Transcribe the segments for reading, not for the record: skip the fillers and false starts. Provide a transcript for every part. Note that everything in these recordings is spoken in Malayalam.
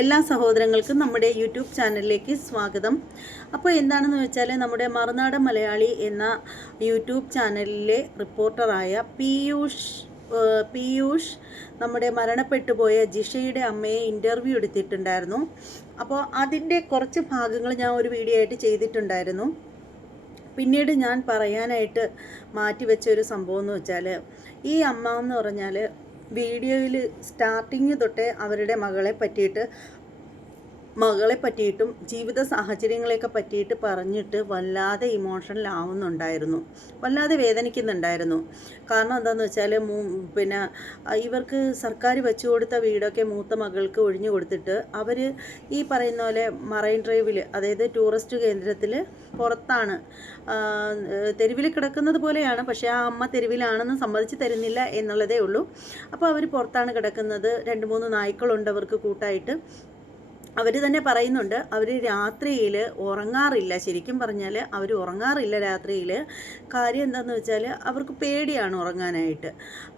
എല്ലാ സഹോദരങ്ങൾക്കും നമ്മുടെ യൂട്യൂബ് ചാനലിലേക്ക് സ്വാഗതം. അപ്പോൾ എന്താണെന്ന് വെച്ചാൽ നമ്മുടെ മറുനാടൻ മലയാളി എന്ന യൂട്യൂബ് ചാനലിലെ റിപ്പോർട്ടറായ പീയൂഷ് നമ്മുടെ മരണപ്പെട്ടു പോയ ജിഷയുടെ അമ്മയെ ഇൻ്റർവ്യൂ എടുത്തിട്ടുണ്ടായിരുന്നു. അപ്പോൾ അതിൻ്റെ കുറച്ച് ഭാഗങ്ങൾ ഞാൻ ഒരു വീഡിയോ ആയിട്ട് ചെയ്തിട്ടുണ്ടായിരുന്നു. പിന്നീട് ഞാൻ പറയാനായിട്ട് മാറ്റിവെച്ച ഒരു സംഭവം എന്ന് വെച്ചാൽ, ഈ അമ്മ എന്ന് പറഞ്ഞാൽ വീഡിയോയിൽ സ്റ്റാർട്ടിങ് തൊട്ടേ അവരുടെ മകളെ പറ്റിയിട്ടും ജീവിത സാഹചര്യങ്ങളെയൊക്കെ പറ്റിയിട്ട് പറഞ്ഞിട്ട് വല്ലാതെ ഇമോഷണൽ ആവുന്നുണ്ടായിരുന്നു, വല്ലാതെ വേദനിക്കുന്നുണ്ടായിരുന്നു. കാരണം എന്താണെന്ന് വെച്ചാൽ പിന്നെ ഇവർക്ക് സർക്കാർ വെച്ചു കൊടുത്ത വീടൊക്കെ മൂത്ത മകൾക്ക് ഒഴിഞ്ഞു കൊടുത്തിട്ട് അവർ ഈ പറയുന്ന പോലെ മറൈൻ ഡ്രൈവിൽ, അതായത് ടൂറിസ്റ്റ് കേന്ദ്രത്തിൽ പുറത്താണ്, തെരുവിൽ കിടക്കുന്നത് പോലെയാണ്. പക്ഷേ ആ അമ്മ തെരുവിലാണെന്ന് സമ്മതിച്ച് തരുന്നില്ല എന്നുള്ളതേ ഉള്ളൂ. അപ്പോൾ അവർ പുറത്താണ് കിടക്കുന്നത്. 2-3 നായ്ക്കളുണ്ട് അവർക്ക് കൂട്ടായിട്ട്. അവർ തന്നെ പറയുന്നുണ്ട്, അവർ രാത്രിയിൽ ഉറങ്ങാറില്ല. ശരിക്കും പറഞ്ഞാൽ അവർ ഉറങ്ങാറില്ല രാത്രിയിൽ. കാര്യം എന്താണെന്ന് വെച്ചാൽ അവർക്ക് പേടിയാണ് ഉറങ്ങാനായിട്ട്.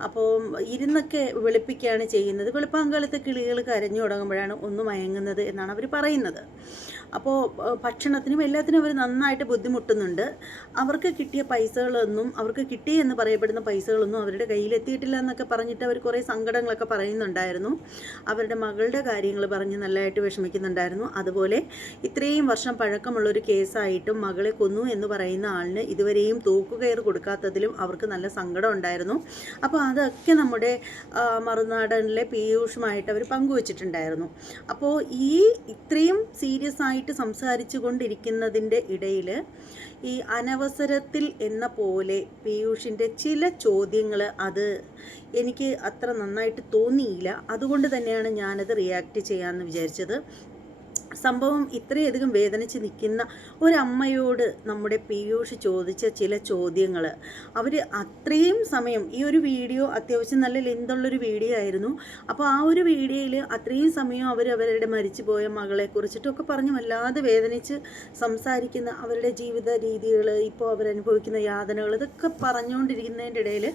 അപ്പോൾ ഇരുന്നൊക്കെ വെളുപ്പിക്കുകയാണ് ചെയ്യുന്നത്. വെളുപ്പാങ്കാലത്ത് കിളികൾ കരഞ്ഞു തുടങ്ങുമ്പോഴാണ് ഒന്ന് മയങ്ങുന്നത് എന്നാണ് അവർ പറയുന്നത്. അപ്പോൾ ഭക്ഷണത്തിനും എല്ലാത്തിനും അവർ നന്നായിട്ട് ബുദ്ധിമുട്ടുന്നുണ്ട്. അവർക്ക് കിട്ടിയ പൈസകളൊന്നും, അവർക്ക് കിട്ടിയെന്ന് പറയപ്പെടുന്ന പൈസകളൊന്നും അവരുടെ കയ്യിലെത്തിയിട്ടില്ല എന്നൊക്കെ പറഞ്ഞിട്ട് അവർ കുറേ സങ്കടങ്ങളൊക്കെ പറയുന്നുണ്ടായിരുന്നു. അവരുടെ മകളുടെ കാര്യങ്ങൾ പറഞ്ഞ് നല്ലതായിട്ട് വിഷമിക്കുന്നുണ്ടായിരുന്നു. അതുപോലെ ഇത്രയും വർഷം പഴക്കമുള്ളൊരു കേസായിട്ടും മകളെ കൊന്നു എന്ന് പറയുന്ന ആളിന് ഇതുവരെയും തൂക്കുകയർ കൊടുക്കാത്തതിലും അവർക്ക് നല്ല സങ്കടം ഉണ്ടായിരുന്നു. അപ്പോൾ അതൊക്കെ നമ്മുടെ മറുനാടനിലെ പീയൂഷുമായിട്ട് അവർ പങ്കുവച്ചിട്ടുണ്ടായിരുന്നു. അപ്പോൾ ഇത്രയും സീരിയസ് ആയിട്ട് സംസാരിച്ചു കൊണ്ടിരിക്കുന്നതിൻ്റെ ഇടയിൽ ഈ അനവസരത്തിൽ എന്ന പോലെ പീയൂഷിൻ്റെ ചില ചോദ്യങ്ങൾ അത് എനിക്ക് അത്ര നന്നായിട്ട് തോന്നിയില്ല. അതുകൊണ്ട് തന്നെയാണ് ഞാനത് റിയാക്ട് ചെയ്യാമെന്ന് വിചാരിച്ചത്. സംഭവം ഇത്രയധികം വേദനിച്ച് നിൽക്കുന്ന ഒരമ്മയോട് നമ്മുടെ പീയൂഷ് ചോദിച്ച ചില ചോദ്യങ്ങൾ, അവർ അത്രയും സമയം, ഈ ഒരു വീഡിയോ അത്യാവശ്യം നല്ല ലെന്തുള്ളൊരു വീഡിയോ ആയിരുന്നു. അപ്പോൾ ആ ഒരു വീഡിയോയിൽ അത്രയും സമയം അവരുടെ മരിച്ചുപോയ മകളെക്കുറിച്ചിട്ടൊക്കെ പറഞ്ഞ് വല്ലാതെ വേദനിച്ച് സംസാരിക്കുന്ന അവരുടെ ജീവിത രീതികൾ, ഇപ്പോൾ അവരനുഭവിക്കുന്ന യാതനകൾ, ഇതൊക്കെ പറഞ്ഞുകൊണ്ടിരിക്കുന്നതിൻ്റെ ഇടയിൽ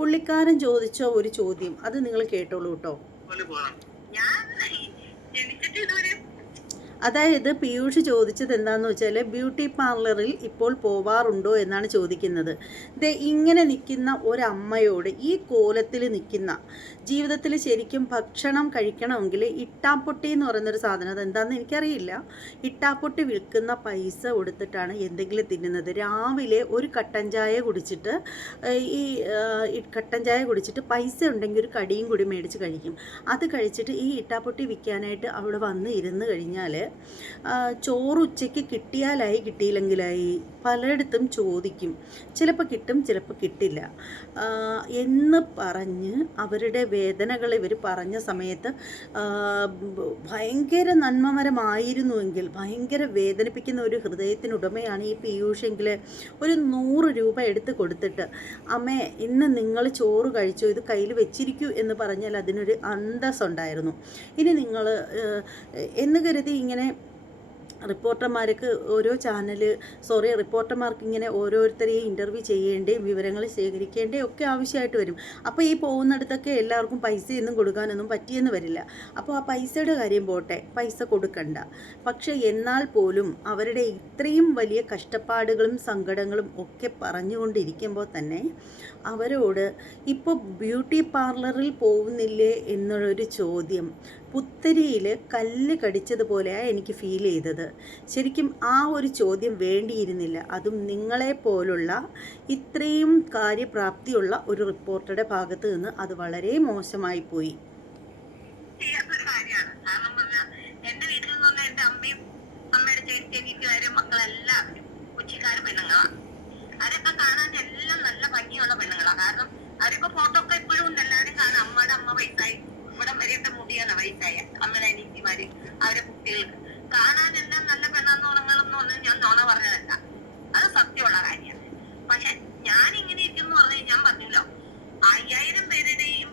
പുള്ളിക്കാരൻ ചോദിച്ച ഒരു ചോദ്യം, അത് നിങ്ങൾ കേട്ടോളൂ കേട്ടോ. അതായത് പീയൂഷ് ചോദിച്ചത് എന്താണെന്ന് വെച്ചാൽ, ബ്യൂട്ടി പാർലറിൽ ഇപ്പോൾ പോവാറുണ്ടോ എന്നാണ് ചോദിക്കുന്നത്. ഇങ്ങനെ നിൽക്കുന്ന ഒരമ്മയോട്, ഈ കോലത്തിൽ നിൽക്കുന്ന, ജീവിതത്തിൽ ശരിക്കും ഭക്ഷണം കഴിക്കണമെങ്കിൽ ഇട്ടാപ്പൊട്ടി എന്ന് പറയുന്നൊരു സാധനം, അതെന്താണെന്ന് എനിക്കറിയില്ല, ഇട്ടാപ്പൊട്ടി വിൽക്കുന്ന പൈസ കൊടുത്തിട്ടാണ് എന്തെങ്കിലും തിന്നുന്നത്. രാവിലെ ഒരു കട്ടൻ ചായ കുടിച്ചിട്ട് പൈസ ഉണ്ടെങ്കിൽ ഒരു കടിയും കൂടി മേടിച്ച് കഴിക്കും. അത് കഴിച്ചിട്ട് ഈ ഇട്ടാപ്പൊട്ടി വിൽക്കാനായിട്ട് അവിടെ വന്ന് ഇരുന്ന് കഴിഞ്ഞാൽ ചോറ് ഉച്ചയ്ക്ക് കിട്ടിയാലായി, കിട്ടിയില്ലെങ്കിലായി, പലയിടത്തും ചോദിക്കും. ചിലപ്പോൾ കിട്ടും, ചിലപ്പോൾ കിട്ടില്ല എന്ന് പറഞ്ഞ് അവരുടെ വേദനകൾ ഇവർ പറഞ്ഞ സമയത്ത് ഭയങ്കര നന്മമരമായിരുന്നുവെങ്കിൽ, ഭയങ്കര വേദനിപ്പിക്കുന്ന ഒരു ഹൃദയത്തിനുടമയാണ് ഈ പീയൂഷെങ്കിൽ, ഒരു 100 രൂപ എടുത്ത് കൊടുത്തിട്ട്, അമ്മേ ഇന്ന് നിങ്ങൾ ചോറ് കഴിച്ചോ, ഇത് കയ്യിൽ വെച്ചിരിക്കൂ എന്ന് പറഞ്ഞാൽ അതിനൊരു അന്തസ്സുണ്ടായിരുന്നു. ഇനി നിങ്ങൾ എന്ന് കരുതി ഇങ്ങനെ റിപ്പോർട്ടർമാർക്ക് ഇങ്ങനെ ഓരോരുത്തരെയും ഇൻ്റർവ്യൂ ചെയ്യേണ്ടേയും വിവരങ്ങൾ ശേഖരിക്കേണ്ടേയും ഒക്കെ ആവശ്യമായിട്ട് വരും. അപ്പോൾ ഈ പോകുന്നിടത്തൊക്കെ എല്ലാവർക്കും പൈസയൊന്നും കൊടുക്കാനൊന്നും പറ്റിയെന്ന് വരില്ല. അപ്പോൾ ആ പൈസയുടെ കാര്യം പോട്ടെ, പൈസ കൊടുക്കണ്ട. പക്ഷേ എന്നാൽ പോലും അവരുടെ ഇത്രയും വലിയ കഷ്ടപ്പാടുകളും സങ്കടങ്ങളും ഒക്കെ പറഞ്ഞുകൊണ്ടിരിക്കുമ്പോൾ തന്നെ അവരോട് ഇപ്പോൾ ബ്യൂട്ടി പാർലറിൽ പോകുന്നില്ലേ എന്നുള്ളൊരു ചോദ്യം പുത്തരിയിൽ കല്ല് കടിച്ചതുപോലെയാണ് എനിക്ക് ഫീൽ ചെയ്തത്. ശരിക്കും ആ ഒരു ചോദ്യം വേണ്ടിയിരുന്നില്ല. അതും നിങ്ങളെപ്പോലുള്ള ഇത്രയും കാര്യപ്രാപ്തിയുള്ള ഒരു റിപ്പോർട്ടറുടെ ഭാഗത്ത് നിന്ന് അത് വളരെ മോശമായി പോയി. അതൊക്കെ കാണാൻ എല്ലാം നല്ല ഭംഗിയുള്ള പെണ്ണുങ്ങളാണ്. കാരണം അവരൊക്കെ ഫോട്ടോ ഒക്കെ എപ്പോഴും എല്ലാവരും കാണാം. അമ്മയുടെ അമ്മ വയസ്സായി, ഇവിടെ വരെയൊക്കെ മുടിയാണ് വയസ്സായ അമ്മയുടെ അനിയത്തിമാര്, അവരെ കുട്ടികൾക്ക് കാണാനെല്ലാം നല്ല പെണ്ണാന്നോണങ്ങളൊന്നും ഞാൻ നോണ പറഞ്ഞതല്ല, അത് സത്യമുള്ള കാര്യമാണ്. പക്ഷെ ഞാൻ ഇങ്ങനെ ഇരിക്കുന്നു പറഞ്ഞാൽ, ഞാൻ പറഞ്ഞല്ലോ, 5000 പേരുടെയും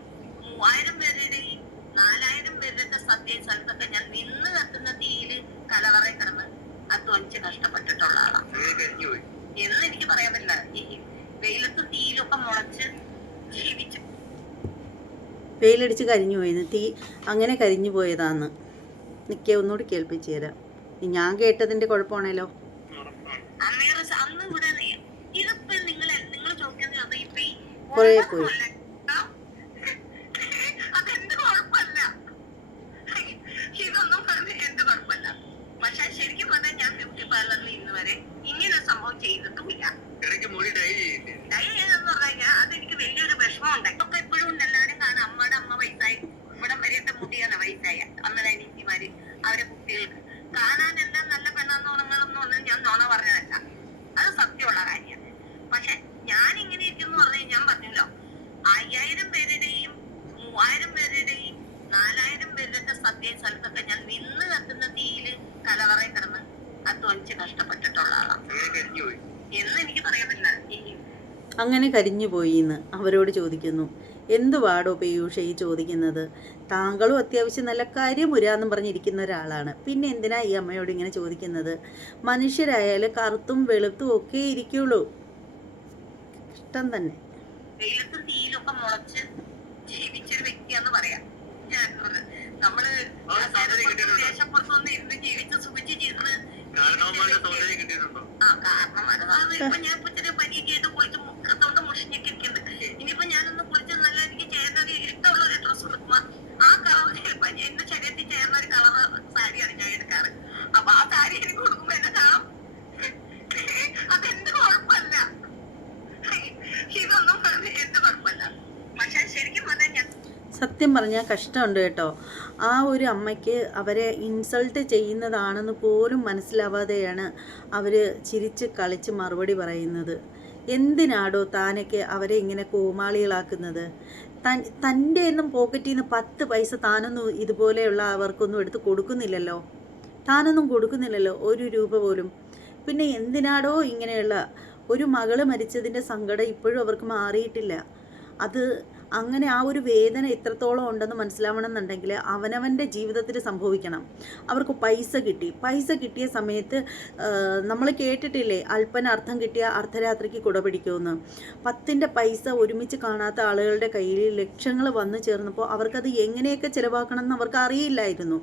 3000 പേരുടെയും 4000 പേരുടെ സ്ഥലത്തൊക്കെ ഞാൻ നിന്ന് കത്തുന്ന തീയില് കലവറയിൽ കിടന്ന് അധ്വാനിച്ച് കഷ്ടപ്പെട്ടിട്ടുള്ള ആളാണ് എന്ന് എനിക്ക് പറയാൻ പറ്റില്ല. ഈ വെയിലത്ത് തീയിലൊക്കെ മുളച്ച് ജീവിച്ചു, വെയിലടിച്ച് കരിഞ്ഞു പോയത്, തീ അങ്ങനെ കരിഞ്ഞു പോയതാന്ന്. നിൽക്കേ ഒന്നുകൂടി കേൾപ്പിച്ചു തരാം. ഞാൻ കേട്ടതിൻ്റെ കുഴപ്പമാണല്ലോ. അന്നേരം അന്ന് ഇവിടെ ഇതിപ്പോ നിങ്ങൾ ചോദിക്കുന്നത് ഇപ്പൊ കുറേ പോയി. അതെന്ത് കുഴപ്പമില്ല, ഇതൊന്നും പറഞ്ഞ് എന്ത് കുഴപ്പമില്ല. പക്ഷെ ശരിക്കും പറഞ്ഞാൽ ഞാൻ ബ്യൂട്ടി പാർലറിൽ ഇന്ന് വരെ ഇങ്ങനെ സംഭവം ചെയ്തിട്ടുമില്ല. ഡൈ ചെയ്തെന്ന് പറഞ്ഞാൽ അതെനിക്ക് വലിയൊരു വിഷമം ഉണ്ടായി. ഒക്കെ ഇപ്പോഴും ഉണ്ട്, എല്ലാവരും കാണാം. അമ്മയുടെ അമ്മ വയസ്സായി, ഇവിടം വരെയൊക്കെ മുടിയാണ് വയസ്സായ അമ്മയുടെ അനിയത്തിമാര്, അവരെ കുട്ടികൾക്ക് കാണാനെല്ലാം നല്ല പെണ്ണാന്ന് ഉണങ്ങണമെന്ന് പറഞ്ഞാൽ ഞാൻ നോണ പറഞ്ഞതല്ല, അത് സത്യമുള്ള കാര്യമാണ്. പക്ഷെ ഞാൻ ഇങ്ങനെ ഇരിക്കുന്നു പറഞ്ഞാൽ ഞാൻ പറഞ്ഞല്ലോ, 5000 പേരുടെയും 3000 പേരുടെയും 4000 പേരുടെ സദ്യ സ്ഥലത്തൊക്കെ ഞാൻ നിന്ന് കത്തുന്ന തീയില് കലവറയിൽ കിടന്ന് അധ്വാനിച്ച് കഷ്ടപ്പെട്ടിട്ടുള്ള ആളാണ് എന്ന് എനിക്ക് പറയാൻ പറ്റില്ല. അങ്ങനെ കരിഞ്ഞു പോയിന്ന് അവരോട് ചോദിക്കുന്നു. എന്തുവാടോ പീയൂഷ ഈ ചോദിക്കുന്നത്? താങ്കളും അത്യാവശ്യം നല്ല കാര്യമുരാന്നും പറഞ്ഞിരിക്കുന്ന ഒരാളാണ്, പിന്നെ എന്തിനാ ഈ അമ്മയോട് ഇങ്ങനെ ചോദിക്കുന്നത്? മനുഷ്യരായാലും കറുത്തും വെളുത്തും ഒക്കെ ഇരിക്കുള്ളൂ, ഇഷ്ടം തന്നെ. വെയിലത്തും തീയിലൊക്കെ മുളച്ച് ജീവിച്ചൊരു വ്യക്തിയാന്ന് പറയാം ഞാൻ. നമ്മള് ദേശപ്പുറത്തൊന്നും ഇരുന്ന് ജീവിച്ച് സുഖിച്ച് ചേർന്ന് ഇപ്പൊ ഞാൻ ഇപ്പൊ ചെറിയ പനിയൊക്കെ ആയിട്ട് കുളിച്ച് മുഖത്തോണ്ട് മുഷിഞ്ഞൊക്കെ ഇരിക്കുന്നുണ്ട്. ഇനിയിപ്പോ ഞാനൊന്ന് കുളിച്ച് നല്ല എനിക്ക് ചേർന്നത് ഇഷ്ടമുള്ള ഒരു ഡ്രസ്സ് കൊടുക്കുമ്പോ ആ കളർ ചിലപ്പോ എന്റെ ശരീരത്തിൽ ചേർന്ന ഒരു കളർ സാരിയാണ് ഞാൻ എടുക്കാറ്. അപ്പൊ ആ സാരി എനിക്ക് കൊടുക്കുമ്പോ എന്നെ കാണാം, അതെന്ത് കുഴപ്പമില്ല, ഇതൊന്നും പറഞ്ഞ് എന്ത് കുഴപ്പമില്ല. പക്ഷെ ശരിക്കും പറഞ്ഞാൽ ഞാൻ സത്യം പറഞ്ഞാൽ കഷ്ടമുണ്ട് കേട്ടോ. ആ ഒരു അമ്മയ്ക്ക് അവരെ ഇൻസൾട്ട് ചെയ്യുന്നതാണെന്ന് പോലും മനസ്സിലാവാതെയാണ് അവർ ചിരിച്ച് കളിച്ച് മറുപടി പറയുന്നത്. എന്തിനാടോ താനൊക്കെ അവരെ ഇങ്ങനെ കോമാളികളാക്കുന്നത്? തൻ്റെ ഒന്നും പോക്കറ്റിൽ നിന്ന് 10 പൈസ താനൊന്നും ഇതുപോലെയുള്ള അവർക്കൊന്നും എടുത്ത് കൊടുക്കുന്നില്ലല്ലോ, താനൊന്നും കൊടുക്കുന്നില്ലല്ലോ 1 രൂപ പോലും. പിന്നെ എന്തിനാടോ ഇങ്ങനെയുള്ള ഒരു മകള് മരിച്ചതിൻ്റെ സങ്കടം ഇപ്പോഴും അവർക്ക് മാറിയിട്ടില്ല. അത് അങ്ങനെ ആ ഒരു വേദന എത്രത്തോളം ഉണ്ടെന്ന് മനസ്സിലാവണമെന്നുണ്ടെങ്കിൽ അവനവൻ്റെ ജീവിതത്തിൽ സംഭവിക്കണം. അവർക്ക് പൈസ കിട്ടിയ സമയത്ത് നമ്മൾ കേട്ടിട്ടില്ലേ, അല്പന അർത്ഥം കിട്ടിയ അർദ്ധരാത്രിക്ക് കുട പിടിക്കുമെന്ന്. 10ൻ്റെ പൈസ ഒരുമിച്ച് കാണാത്ത ആളുകളുടെ കയ്യിൽ ലക്ഷങ്ങൾ വന്നു ചേർന്നപ്പോൾ അവർക്കത് എങ്ങനെയൊക്കെ ചിലവാക്കണം എന്ന് അവർക്ക് അറിയില്ലായിരുന്നു.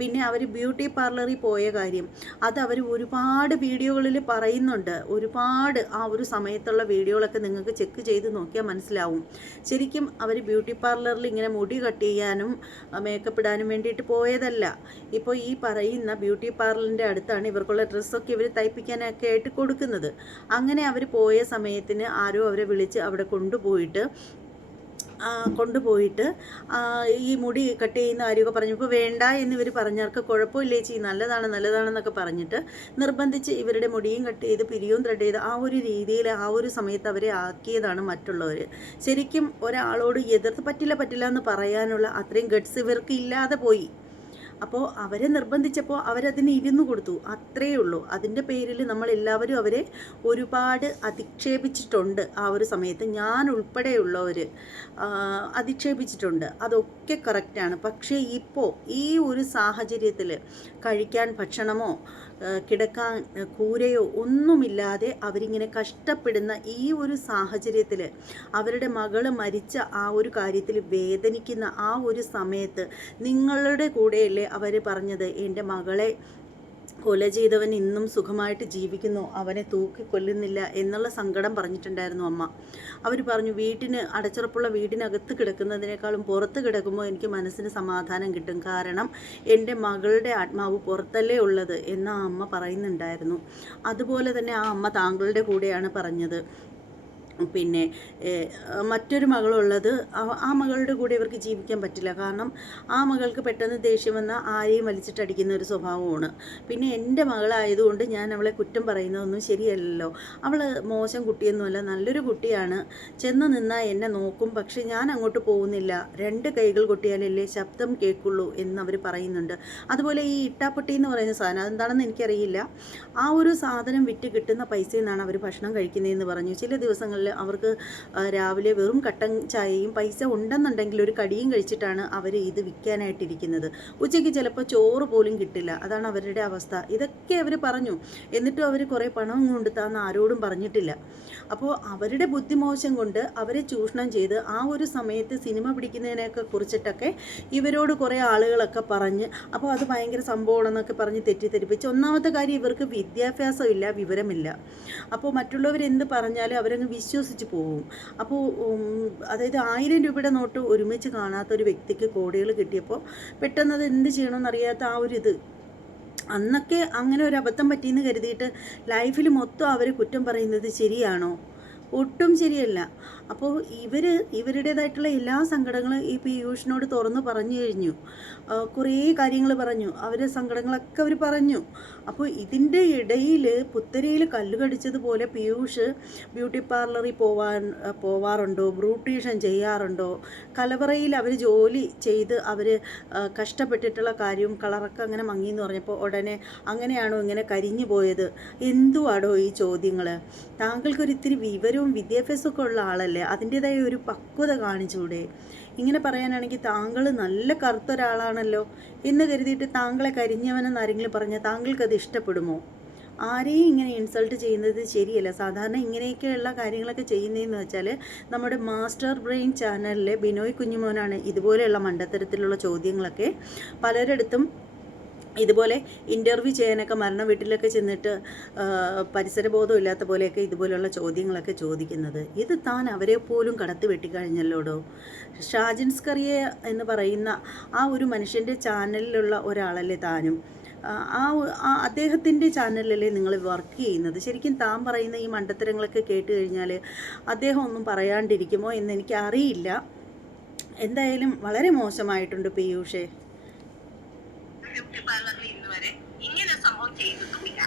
പിന്നെ അവർ ബ്യൂട്ടി പാർലറിൽ പോയ കാര്യം അത് അവർ ഒരുപാട് വീഡിയോകളിൽ പറയുന്നുണ്ട്. ഒരുപാട് ആ ഒരു സമയത്തുള്ള വീഡിയോകളൊക്കെ നിങ്ങൾക്ക് ചെക്ക് ചെയ്ത് നോക്കിയാൽ മനസ്സിലാവും. ശരിക്കും അവർ ബ്യൂട്ടി പാർലറിൽ ഇങ്ങനെ മുടി കട്ട് ചെയ്യാനും മേക്കപ്പ് ഇടാനും വേണ്ടിയിട്ട് പോയതല്ല. ഇപ്പോൾ ഈ പറയുന്ന ബ്യൂട്ടി പാർലറിൻ്റെ അടുത്താണ് ഇവർക്കുള്ള ഡ്രസ്സൊക്കെ ഇവർ തയ്പ്പിക്കാനൊക്കെ ആയിട്ട് കൊടുക്കുന്നത്. അങ്ങനെ അവർ പോയ സമയത്തിന് ആരോ അവരെ വിളിച്ച് അവിടെ കൊണ്ടുപോയിട്ട് ഈ മുടി കട്ട് ചെയ്യുന്ന ആരെയൊക്കെ പറഞ്ഞപ്പോൾ വേണ്ട എന്നിവർ പറഞ്ഞവർക്ക് കുഴപ്പമില്ലേ ചേച്ചി, നല്ലതാണെന്നൊക്കെ പറഞ്ഞിട്ട് നിർബന്ധിച്ച് ഇവരുടെ മുടിയും കട്ട് ചെയ്ത് പിരിയും ത്രെഡ് ചെയ്ത് ആ ഒരു രീതിയിൽ ആ ഒരു സമയത്ത് അവരെ ആക്കിയതാണ് മറ്റുള്ളവർ. ശരിക്കും ഒരാളോട് എതിർത്ത് പറ്റില്ല എന്ന് പറയാനുള്ള അത്രയും ഗട്സ് ഇവർക്ക് ഇല്ലാതെ പോയി. അപ്പോൾ അവരെ നിർബന്ധിച്ചപ്പോൾ അവരതിന് ഇരുന്ന് കൊടുത്തു, അത്രയേ ഉള്ളൂ. അതിൻ്റെ പേരിൽ നമ്മളെല്ലാവരും അവരെ ഒരുപാട് അധിക്ഷേപിച്ചിട്ടുണ്ട്. ആ ഒരു സമയത്ത് ഞാൻ ഉൾപ്പെടെയുള്ളവർ അധിക്ഷേപിച്ചിട്ടുണ്ട്, അതൊക്കെ കറക്റ്റാണ്. പക്ഷേ ഇപ്പോൾ ഈ ഒരു സാഹചര്യത്തിൽ കഴിക്കാൻ ഭക്ഷണമോ കിടക്കാൻ കൂരയോ ഒന്നുമില്ലാതെ അവരിങ്ങനെ കഷ്ടപ്പെടുന്ന ഈ ഒരു സാഹചര്യത്തിൽ അവരുടെ മകള് മരിച്ച ആ ഒരു കാര്യത്തിൽ വേദനിക്കുന്ന ആ ഒരു സമയത്ത് നിങ്ങളുടെ കൂടെയല്ലേ അവർ പറഞ്ഞത് എൻ്റെ മകളെ കൊല ചെയ്തവൻ ഇന്നും സുഖമായിട്ട് ജീവിക്കുന്നു, അവനെ തൂക്കിക്കൊല്ലുന്നില്ല എന്നുള്ള സങ്കടം പറഞ്ഞിട്ടുണ്ടായിരുന്നു അമ്മ. അവർ പറഞ്ഞു, അടച്ചുറപ്പുള്ള വീടിനകത്ത് കിടക്കുന്നതിനേക്കാളും പുറത്ത് കിടക്കുമ്പോൾ എനിക്ക് മനസ്സിന് സമാധാനം കിട്ടും, കാരണം എൻ്റെ മകളുടെ ആത്മാവ് പുറത്തല്ലേ ഉള്ളത് എന്ന് ആ അമ്മ പറയുന്നുണ്ടായിരുന്നു. അതുപോലെ തന്നെ ആ അമ്മ താങ്കളുടെ കൂടെയാണ് പറഞ്ഞത്. പിന്നെ മറ്റൊരു മകളുള്ളത്, ആ മകളുടെ കൂടെ ഇവർക്ക് ജീവിക്കാൻ പറ്റില്ല, കാരണം ആ മകൾക്ക് പെട്ടെന്ന് ദേഷ്യം വന്ന ആരെയും വലിച്ചിട്ടടിക്കുന്ന ഒരു സ്വഭാവമാണ്. പിന്നെ എൻ്റെ മകളായതുകൊണ്ട് ഞാൻ അവളെ കുറ്റം പറയുന്നതൊന്നും ശരിയല്ലല്ലോ, അവൾ മോശം കുട്ടിയൊന്നുമല്ല, നല്ലൊരു കുട്ടിയാണ്, ചെന്ന് നിന്നാൽ എന്നെ നോക്കും, പക്ഷെ ഞാൻ അങ്ങോട്ട് പോകുന്നില്ല, 2 കൈകൾ കൊട്ടിയാലല്ലേ ശബ്ദം കേൾക്കുള്ളൂ എന്നവർ പറയുന്നുണ്ട്. അതുപോലെ ഈ ഇട്ടാപ്പൊട്ടി എന്ന് പറയുന്ന സാധനം അതെന്താണെന്ന് എനിക്കറിയില്ല, ആ ഒരു സാധനം വിറ്റ് കിട്ടുന്ന പൈസയിൽ നിന്നാണ് അവർ ഭക്ഷണം കഴിക്കുന്നതെന്ന് പറഞ്ഞു. ചില ദിവസങ്ങളിൽ പറഞ്ഞാൽ അവർക്ക് രാവിലെ വെറും കട്ടൻ ചായയും പൈസ ഉണ്ടെന്നുണ്ടെങ്കിൽ ഒരു കടിയും കഴിച്ചിട്ടാണ് അവർ ഇത് വിൽക്കാനായിട്ടിരിക്കുന്നത്. ഉച്ചയ്ക്ക് ചിലപ്പോൾ ചോറ് പോലും കിട്ടില്ല. അതാണ് അവരുടെ അവസ്ഥ. ഇതൊക്കെ അവർ പറഞ്ഞു. എന്നിട്ടും അവർ കുറേ പണം കൊണ്ട് താന്ന് ആരോടും പറഞ്ഞിട്ടില്ല. അപ്പോൾ അവരുടെ ബുദ്ധിമോശം കൊണ്ട് അവരെ ചൂഷണം ചെയ്ത് ആ ഒരു സമയത്ത് സിനിമ പിടിക്കുന്നതിനെയൊക്കെ കുറിച്ചിട്ടൊക്കെ ഇവരോട് കുറേ ആളുകളൊക്കെ പറഞ്ഞ്, അപ്പോൾ അത് ഭയങ്കര സംഭവമാണെന്നൊക്കെ പറഞ്ഞ് തെറ്റിദ്ധരിപ്പിച്ച്. ഒന്നാമത്തെ കാര്യം, ഇവർക്ക് വിദ്യാഭ്യാസമില്ല, വിവരമില്ല. അപ്പോൾ മറ്റുള്ളവരെന്ത് പറഞ്ഞാലും അവരങ്ങ് വിശ്വസിച്ച് പോകും. അപ്പോൾ അതായത് 1000 രൂപയുടെ നോട്ട് ഒരുമിച്ച് കാണാത്ത ഒരു വ്യക്തിക്ക് കോടികൾ കിട്ടിയപ്പോൾ പെട്ടെന്ന് അത് എന്ത് ചെയ്യണമെന്നറിയാത്ത ആ ഒരു ഇത്, അന്നൊക്കെ അങ്ങനെ ഒരു അബദ്ധം പറ്റിയെന്ന് കരുതിയിട്ട് ലൈഫിൽ മൊത്തം അവർ കുറ്റം പറയുന്നത് ശരിയാണോ? ഒട്ടും ശരിയല്ല. അപ്പോൾ ഇവരുടേതായിട്ടുള്ള എല്ലാ സങ്കടങ്ങളും ഈ പീയൂഷിനോട് തുറന്ന് പറഞ്ഞു കഴിഞ്ഞു. കുറേ കാര്യങ്ങൾ പറഞ്ഞു, അവരുടെ സങ്കടങ്ങളൊക്കെ അവർ പറഞ്ഞു. അപ്പോൾ ഇതിൻ്റെ ഇടയിൽ പുത്തരിയിൽ കല്ല് കടിച്ചതുപോലെ പീയൂഷ് ബ്യൂട്ടി പാർലറിൽ പോവാറുണ്ടോ, ബ്യൂട്ടീഷ്യൻ ചെയ്യാറുണ്ടോ, കലവറയിൽ അവർ ജോലി ചെയ്ത് അവർ കഷ്ടപ്പെട്ടിട്ടുള്ള കാര്യവും കളറൊക്കെ അങ്ങനെ മങ്ങിയെന്ന് പറഞ്ഞപ്പോൾ ഉടനെ അങ്ങനെയാണോ ഇങ്ങനെ കരിഞ്ഞു പോയത്? എന്തുവാടോ ഈ ചോദ്യങ്ങൾ? താങ്കൾക്കൊരിത്തിരി വിവരവും വിദ്യാഭ്യാസമൊക്കെ ഉള്ള ആളല്ലേ, അതിൻ്റേതായ ഒരു പക്വത കാണിച്ചൂടെ? ഇങ്ങനെ പറയാനാണെങ്കിൽ താങ്കൾ നല്ല കറുത്ത ഒരാളാണല്ലോ എന്ന് കരുതിയിട്ട് താങ്കളെ കരിഞ്ഞവനെന്ന് ആരെങ്കിലും പറഞ്ഞാൽ താങ്കൾക്കത് ഇഷ്ടപ്പെടുമോ? ആരെയും ഇങ്ങനെ ഇൻസൾട്ട് ചെയ്യുന്നത് ശരിയല്ല. സാധാരണ ഇങ്ങനെയൊക്കെയുള്ള കാര്യങ്ങളൊക്കെ ചെയ്യുന്നതെന്ന് വെച്ചാൽ നമ്മുടെ മാസ്റ്റർ ബ്രെയിൻ ചാനലിലെ ബിനോയ് കുഞ്ഞുമോനാണ് ഇതുപോലെയുള്ള മണ്ടത്തരത്തിലുള്ള ചോദ്യങ്ങളൊക്കെ പലരിടത്തും ഇതുപോലെ ഇൻ്റർവ്യൂ ചെയ്യാനൊക്കെ മരണ വീട്ടിലൊക്കെ ചെന്നിട്ട് പരിസരബോധം ഇല്ലാത്ത പോലെയൊക്കെ ഇതുപോലെയുള്ള ചോദ്യങ്ങളൊക്കെ ചോദിക്കുന്നത്. ഇത് താൻ അവരെ പോലും കടത്തി വെട്ടിക്കഴിഞ്ഞല്ലോടോ. ഷാജിൻസ്കറിയ എന്ന് പറയുന്ന ആ ഒരു മനുഷ്യൻ്റെ ചാനലിലുള്ള ഒരാളല്ലേ താനും? അദ്ദേഹത്തിൻ്റെ ചാനലിലല്ലേ നിങ്ങൾ വർക്ക് ചെയ്യുന്നത്? ശരിക്കും താൻ പറയുന്ന ഈ മണ്ടത്തരങ്ങളൊക്കെ കേട്ട് കഴിഞ്ഞാൽ അദ്ദേഹം ഒന്നും പറയാണ്ടിരിക്കുമോ എന്നെനിക്ക് അറിയില്ല. എന്തായാലും വളരെ മോശമായിട്ടുണ്ട് പീയൂഷേ. ബ്യൂട്ടി പാർലറിൽ ഇന്ന് വരെ ഇങ്ങനെ സംഭവം ചെയ്തിട്ടുമില്ല.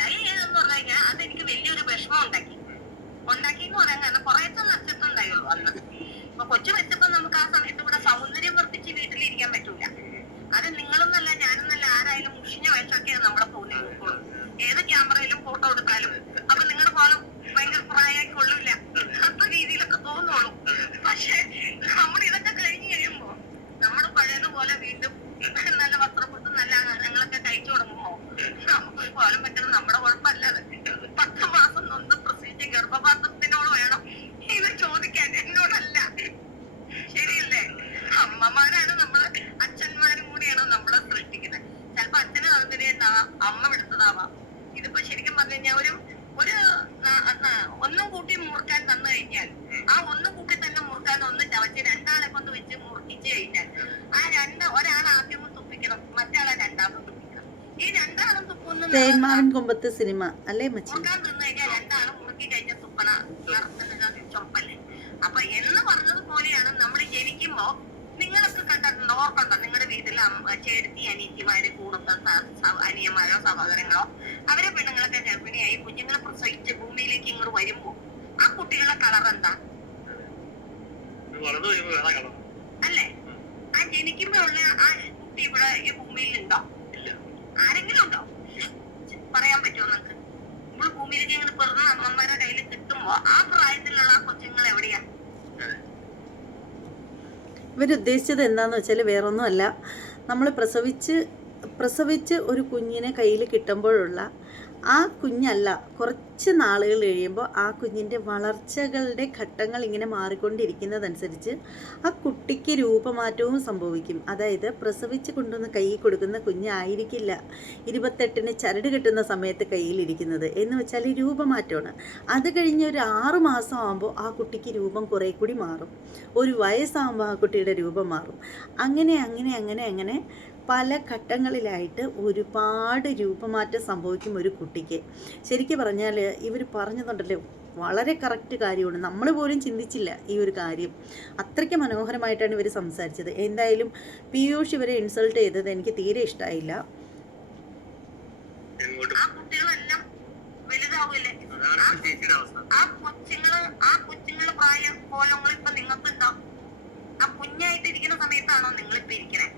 ഡൈ ചെയ്തെന്ന് പറഞ്ഞു കഴിഞ്ഞാൽ അതെനിക്ക് വലിയൊരു വിഷമം ഉണ്ടാക്കി എന്ന് പറയാൻ കാരണം കുറേശ്ശെ നഷ്ടത്തുണ്ടായുള്ളൂ അന്ന്. അപ്പൊ കൊച്ചു വെച്ചപ്പോ നമുക്ക് ആ സമയത്ത് ഇവിടെ സൗന്ദര്യം വർദ്ധിച്ച് വീട്ടിലിരിക്കാൻ പറ്റൂല. അത് നിങ്ങളൊന്നല്ല ഞാനൊന്നല്ല ആരായാലും മുഷിഞ്ഞ വയസ്സൊക്കെയാണ് നമ്മളെ ഫോണിൽ നോക്കുള്ളൂ. ഏത് ക്യാമറയിലും ഫോട്ടോ എടുത്താലും അപ്പൊ നിങ്ങളുടെ ഫോണും ഭയങ്കര പ്രായമായി കൊള്ളില്ല, അത്ര രീതിയിലൊക്കെ തോന്നുള്ളൂ. പക്ഷെ നമ്മൾ ഇതൊക്കെ കഴിഞ്ഞ് കഴിയുമ്പോ നമ്മൾ പഴയതുപോലെ വീണ്ടും നല്ല വസ്ത്രപ്പെട്ട് നല്ല ഞങ്ങളൊക്കെ കഴിച്ചു തുടങ്ങുമ്പോ നമുക്ക് കോലം പറ്റണം. നമ്മുടെ കുഴപ്പമല്ലാതെ 10 മാസം നൊന്ന് പ്രസവിച്ച ഗർഭപാത്രത്തിനോട് വേണം ഇത് ചോദിക്കാൻ, എന്നോടല്ല. ശരിയല്ലേ? അമ്മമാരാണ് നമ്മള്, അച്ഛന്മാരും കൂടിയാണ് നമ്മളെ സൃഷ്ടിക്കുന്നത്. ചിലപ്പോ അച്ഛന് സൗന്ദര്യം ഉണ്ടാവാം, അമ്മ എടുത്തതാവാം. ഇതിപ്പോ ശരിക്കും പറഞ്ഞു കഴിഞ്ഞാൽ ഒരു ഒന്നും കൂട്ടി മുറുക്കാൻ തന്നു കഴിഞ്ഞാൽ ആ ഒന്നും കൂട്ടി തന്നെ മുറുക്കാൻ ഒന്ന് ചവച്ച് രണ്ടാളെ കൊണ്ട് വെച്ച് മുറുക്കിച്ച് കഴിഞ്ഞാൽ ആ ഒരാൾ ആദ്യം തുപ്പിക്കണം, മറ്റാളെ രണ്ടാമത് തുപ്പിക്കണം. ഈ രണ്ടാളും തുപ്പുന്ന തേന്മാവിൻ കൊമ്പത്ത് സിനിമ അല്ലേ മച്ചി? മുറുക്കാൻ തിന്നു കഴിഞ്ഞാൽ രണ്ടാളും മുറുക്കി കഴിഞ്ഞ തുപ്പണ ചൊപ്പല്ലേ. അപ്പൊ എന്ന് പറഞ്ഞതുപോലെയാണ് നമ്മൾ ജനിക്കുമ്പോ നിങ്ങളൊക്കെ കണ്ടിട്ടുണ്ടോ, ഓർക്കണ്ടോ? നിങ്ങളുടെ വീട്ടിലെ ചേട്ടത്തി അനിയത്തിമാര് കൂടുന്ന അനിയന്മാരോ സഹോദരങ്ങളോ അവരെ പെണ്ണുങ്ങളൊക്കെ ഗർഭിണിയായി കുഞ്ഞുങ്ങളെ പ്രസവിച്ച് ഭൂമിയിലേക്ക് ഇങ്ങോട്ട് വരുമ്പോ ആ കുട്ടികളുടെ കളർ എന്താ അല്ലേ? ആ ജനിക്കുമ്പോ ഉള്ള ആ കുട്ടി ഇവിടെ ഈ ഭൂമിയിൽ ഉണ്ടോ? ആരെങ്കിലും ഉണ്ടോ? പറയാൻ പറ്റുമോ നിങ്ങൾക്ക്? നമ്മൾ ഭൂമിയിലേക്ക് ഇങ്ങനെ പിറന്ന അമ്മമാരുടെ കയ്യിൽ കിട്ടുമ്പോ ആ പ്രായത്തിലുള്ള ആ കൊച്ചുങ്ങൾ എവിടെയാ? ഇവരുദ്ദേശിച്ചത് എന്താണെന്ന് വെച്ചാൽ വേറൊന്നുമല്ല, നമ്മൾ പ്രസവിച്ച് ഒരു കുഞ്ഞിനെ കയ്യിൽ കിട്ടുമ്പോഴുള്ള ആ കുഞ്ഞല്ല, കുറച്ച് നാളുകൾ കഴിയുമ്പോൾ ആ കുഞ്ഞിൻ്റെ വളർച്ചകളുടെ ഘട്ടങ്ങൾ ഇങ്ങനെ മാറിക്കൊണ്ടിരിക്കുന്നതനുസരിച്ച് ആ കുട്ടിക്ക് രൂപമാറ്റവും സംഭവിക്കും. അതായത് പ്രസവിച്ച് കൊണ്ടുവന്ന് കയ്യിൽ കൊടുക്കുന്ന കുഞ്ഞായിരിക്കില്ല 28-ന് ചരട് കെട്ടുന്ന സമയത്ത് കയ്യിലിരിക്കുന്നത്. എന്ന് വെച്ചാൽ ഈ രൂപമാറ്റമാണ്. അത് കഴിഞ്ഞ് ഒരു 6 മാസം ആകുമ്പോൾ ആ കുട്ടിക്ക് രൂപം കുറേ കൂടി മാറും. ഒരു വയസ്സാകുമ്പോൾ ആ കുട്ടിയുടെ രൂപം മാറും. അങ്ങനെ പല ഘട്ടങ്ങളിലായിട്ട് ഒരുപാട് രൂപമാറ്റം സംഭവിക്കും ഒരു കുട്ടിക്ക്. ശരിക്കും പറഞ്ഞാൽ ഇവർ പറഞ്ഞതുണ്ടല്ലോ, വളരെ കറക്റ്റ് കാര്യമാണ്. നമ്മൾ പോലും ചിന്തിച്ചില്ല ഈ ഒരു കാര്യം. അത്രയ്ക്ക് മനോഹരമായിട്ടാണ് ഇവർ സംസാരിച്ചത്. എന്തായാലും പീയൂഷ് ഇവരെ ഇൻസൾട്ട് ചെയ്തത് എനിക്ക് തീരെ ഇഷ്ടമായില്ല. കുഞ്ഞായിട്ടിരിക്കുന്ന സമയത്താണോ നിങ്ങളിപ്പോ ഇരിക്കണേ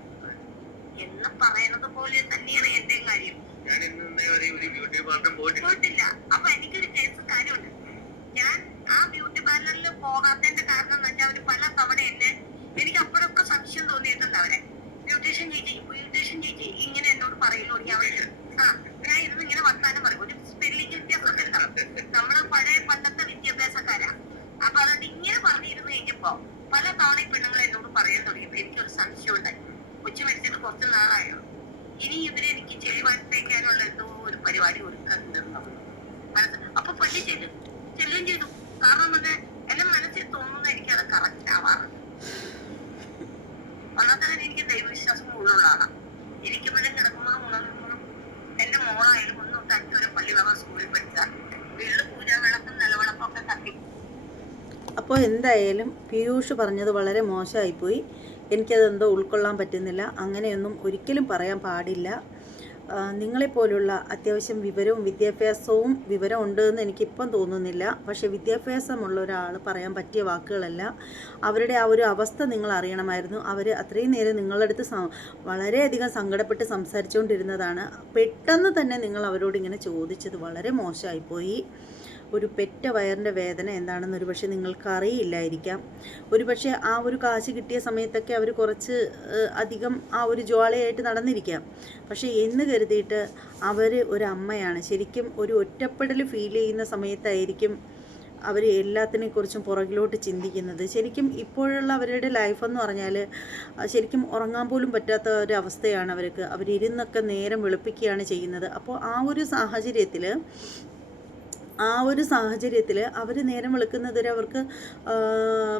എന്ന് പറയുന്നത് പോലെ തന്നെയാണ് എന്റെ കാര്യം. പോയിട്ടില്ല. അപ്പൊ എനിക്കൊരു കേസ് കാര്യമുണ്ട്. ഞാൻ ബ്യൂട്ടി പാർലറിൽ പോകാത്തതിന്റെ കാരണം എന്ന് വെച്ചാൽ അവര് പല തവണ എനിക്ക് അപ്പോഴൊക്കെ സംശയം തോന്നിയിട്ടുണ്ട് അവരെ. ബ്യൂട്ടീഷ്യൻ ചേച്ചി ഇങ്ങനെ എന്നോട് പറയുള്ളൂ. ഞാൻ ഇരുന്ന് ഇങ്ങനെ വർത്താനം പറയും. ഒരു സ്പെല്ലിംഗ് വ്യത്യാസമൊക്കെ ഉണ്ടാവും. നമ്മള് പഴയ പണ്ടത്തെ വിദ്യാഭ്യാസക്കാരാ. അപ്പൊ അതുകൊണ്ട് ഇങ്ങനെ പറഞ്ഞിരുന്നു കഴിഞ്ഞപ്പോ പല തവണ പെണ്ണുങ്ങൾ എന്നോട് പറയാൻ തുടങ്ങിയപ്പോ എനിക്കൊരു സംശയം ഉണ്ടായി. കൊച്ചു മരിച്ചിട്ട് കുറച്ച് നാളായോ, ഇനി എനിക്ക് ചെളിവാഴ്ത്തേക്കാനുള്ള എന്തോ ഒരു പരിപാടി ഒരുക്കുന്നുണ്ടെന്നോ അപ്പൊ പള്ളി ചെല്ലുകയും ചെയ്തു. കാരണം എന്റെ മനസ്സിൽ തോന്നുന്നത് എനിക്കത് കറക്റ്റ് ആവാറുണ്ട്. ഒന്നാമത്തെ എനിക്ക് ദൈവവിശ്വാസം കൂടുതലുള്ള ആളാണ്. ഇരിക്കുമ്പോഴും കിടക്കുമ്പോഴും ഉണങ്ങുമ്പോഴും എന്റെ മോളായാലും 1 തൊട്ട് 5 വരെ പള്ളിവക സ്കൂളിൽ പഠിച്ച വീട്ടിൽ പൂജാ വിളക്കും നിലവിളക്കും ഒക്കെ കത്തി. അപ്പോൾ എന്തായാലും പീയൂഷ് പറഞ്ഞത് വളരെ മോശമായിപ്പോയി. എനിക്കതെന്തോ ഉൾക്കൊള്ളാൻ പറ്റുന്നില്ല. അങ്ങനെയൊന്നും ഒരിക്കലും പറയാൻ പാടില്ല. നിങ്ങളെപ്പോലുള്ള അത്യാവശ്യം വിവരം ഉണ്ടെന്ന് എനിക്കിപ്പം തോന്നുന്നില്ല. പക്ഷേ വിദ്യാഭ്യാസമുള്ള ഒരാൾ പറയാൻ പറ്റിയ വാക്കുകളല്ല. അവരുടെ ആ ഒരു അവസ്ഥ നിങ്ങൾ അറിയണമായിരുന്നു. അവർ അത്രയും നേരം നിങ്ങളുടെ അടുത്ത് വളരെയധികം സങ്കടപ്പെട്ട് സംസാരിച്ചുകൊണ്ടിരുന്നതാണ്. പെട്ടെന്ന് തന്നെ നിങ്ങൾ അവരോട് ഇങ്ങനെ ചോദിച്ചത് വളരെ മോശമായിപ്പോയി. ഒരു പെറ്റ വയറിൻ്റെ വേദന എന്താണെന്ന് ഒരുപക്ഷെ നിങ്ങൾക്ക് അറിയില്ലായിരിക്കാം. ഒരുപക്ഷെ ആ ഒരു കാശ് കിട്ടിയ സമയത്തൊക്കെ അവർ കുറച്ച് അധികം ആ ഒരു ജ്വാളയായിട്ട് നടന്നിരിക്കാം. പക്ഷേ എന്ന് കരുതിയിട്ട് അവർ ഒരു അമ്മയാണ്. ശരിക്കും ഒരു ഒറ്റപ്പെടൽ ഫീൽ ചെയ്യുന്ന സമയത്തായിരിക്കും അവർ എല്ലാത്തിനെക്കുറിച്ചും പുറകിലോട്ട് ചിന്തിക്കുന്നത്. ശരിക്കും ഇപ്പോഴുള്ള അവരുടെ ലൈഫെന്ന് പറഞ്ഞാൽ ശരിക്കും ഉറങ്ങാൻ പോലും പറ്റാത്ത ഒരു അവസ്ഥയാണ് അവർക്ക്. അവരിരുന്നൊക്കെ നേരം വെളുപ്പിക്കുകയാണ് ചെയ്യുന്നത്. അപ്പോൾ ആ ഒരു സാഹചര്യത്തിൽ അവർ നേരം വെളുക്കുന്നതുവരെ അവർക്ക്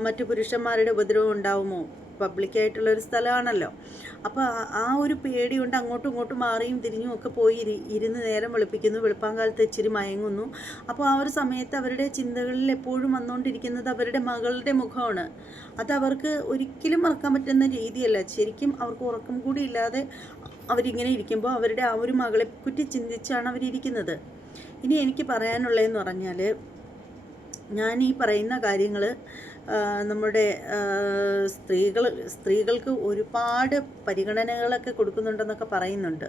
മറ്റു പുരുഷന്മാരുടെ ഉപദ്രവം ഉണ്ടാവുമോ? പബ്ലിക്കായിട്ടുള്ളൊരു സ്ഥലമാണല്ലോ. അപ്പോൾ ആ ഒരു പേടി കൊണ്ട് അങ്ങോട്ടും ഇങ്ങോട്ടും മാറിയും തിരിഞ്ഞും ഒക്കെ പോയി ഇരുന്ന് നേരം വെളുപ്പിക്കുന്നു. വെളുപ്പാങ്കാലത്ത് ഇച്ചിരി മയങ്ങുന്നു. അപ്പോൾ ആ ഒരു സമയത്ത് അവരുടെ ചിന്തകളിൽ എപ്പോഴും വന്നുകൊണ്ടിരിക്കുന്നത് അവരുടെ മകളുടെ മുഖമാണ്. അത് അവർക്ക് ഒരിക്കലും മറക്കാൻ പറ്റുന്ന രീതിയല്ല. ശരിക്കും അവർക്ക് ഉറക്കം കൂടി ഇല്ലാതെ അവരിങ്ങനെ ഇരിക്കുമ്പോൾ അവരുടെ ആ ഒരു മകളെക്കുറ്റി ചിന്തിച്ചാണ് അവരിയ്ക്കുന്നത്. ഇനി എനിക്ക് പറയാനുള്ളതെന്ന് പറഞ്ഞാൽ, ഞാൻ ഈ പറയുന്ന കാര്യങ്ങൾ നമ്മുടെ സ്ത്രീകൾക്ക് ഒരുപാട് പരിഗണനകളൊക്കെ കൊടുക്കുന്നുണ്ടെന്നൊക്കെ പറയുന്നുണ്ട്.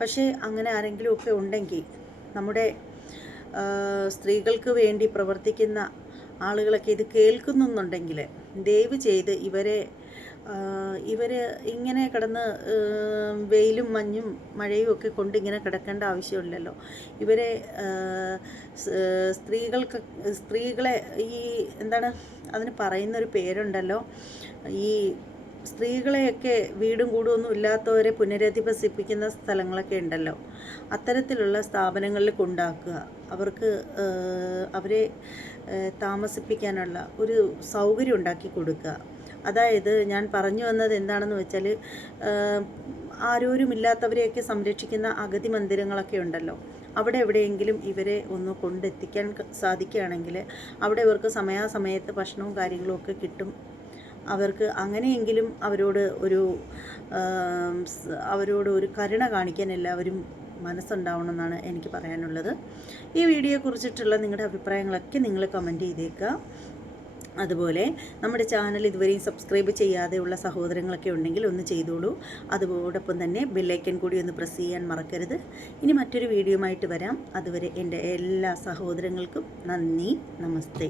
പക്ഷേ അങ്ങനെ ആരെങ്കിലുമൊക്കെ ഉണ്ടെങ്കിൽ, നമ്മുടെ സ്ത്രീകൾക്ക് വേണ്ടി പ്രവർത്തിക്കുന്ന ആളുകളൊക്കെ ഇത് കേൾക്കുന്നുണ്ടെങ്കിൽ ദയവ് ചെയ്ത് ഇവർ ഇങ്ങനെ കിടന്ന് വെയിലും മഞ്ഞും മഴയും ഒക്കെ കൊണ്ട് ഇങ്ങനെ കിടക്കേണ്ട ആവശ്യമില്ലല്ലോ. സ്ത്രീകളെ ഈ എന്താണ് അതിന് പറയുന്നൊരു പേരുണ്ടല്ലോ, ഈ സ്ത്രീകളെയൊക്കെ വീടും കൂടുമൊന്നും ഇല്ലാത്തവരെ പുനരധിവസിപ്പിക്കുന്ന സ്ഥലങ്ങളൊക്കെ ഉണ്ടല്ലോ. അത്തരത്തിലുള്ള സ്ഥാപനങ്ങളിൽ കൊണ്ടാക്കുക. അവരെ താമസിപ്പിക്കാനുള്ള ഒരു സൗകര്യം ഉണ്ടാക്കി കൊടുക്കുക. അതായത് ഞാൻ പറഞ്ഞു വന്നത് എന്താണെന്ന് വെച്ചാൽ, ആരോരുമില്ലാത്തവരെയൊക്കെ സംരക്ഷിക്കുന്ന അഗതി മന്ദിരങ്ങളൊക്കെ ഉണ്ടല്ലോ. അവിടെ എവിടെയെങ്കിലും ഇവരെ ഒന്ന് കൊണ്ടെത്തിക്കാൻ സാധിക്കുകയാണെങ്കിൽ അവിടെ ഇവർക്ക് സമയാസമയത്ത് ഭക്ഷണവും കാര്യങ്ങളും ഒക്കെ കിട്ടും. അവർക്ക് അങ്ങനെയെങ്കിലും അവരോട് ഒരു കരുണ കാണിക്കാൻ എല്ലാവരും മനസ്സുണ്ടാവണമെന്നാണ് എനിക്ക് പറയാനുള്ളത്. ഈ വീഡിയോയെക്കുറിച്ചിട്ടുള്ള നിങ്ങളുടെ അഭിപ്രായങ്ങളൊക്കെ നിങ്ങൾ കമൻറ്റ് ചെയ്തേക്കുക. അതുപോലെ നമ്മുടെ ചാനൽ ഇതുവരെയും സബ്സ്ക്രൈബ് ചെയ്യാതെയുള്ള സഹോദരങ്ങളൊക്കെ ഉണ്ടെങ്കിൽ ഒന്ന് ചെയ്തോളൂ. അതോടൊപ്പം തന്നെ ബെല്ലൈക്കൺ കൂടി ഒന്ന് പ്രസ് ചെയ്യാൻ മറക്കരുത്. ഇനി മറ്റൊരു വീഡിയോയുമായിട്ട് വരാം. അതുവരെ എൻ്റെ എല്ലാ സഹോദരങ്ങൾക്കും നന്ദി, നമസ്തേ.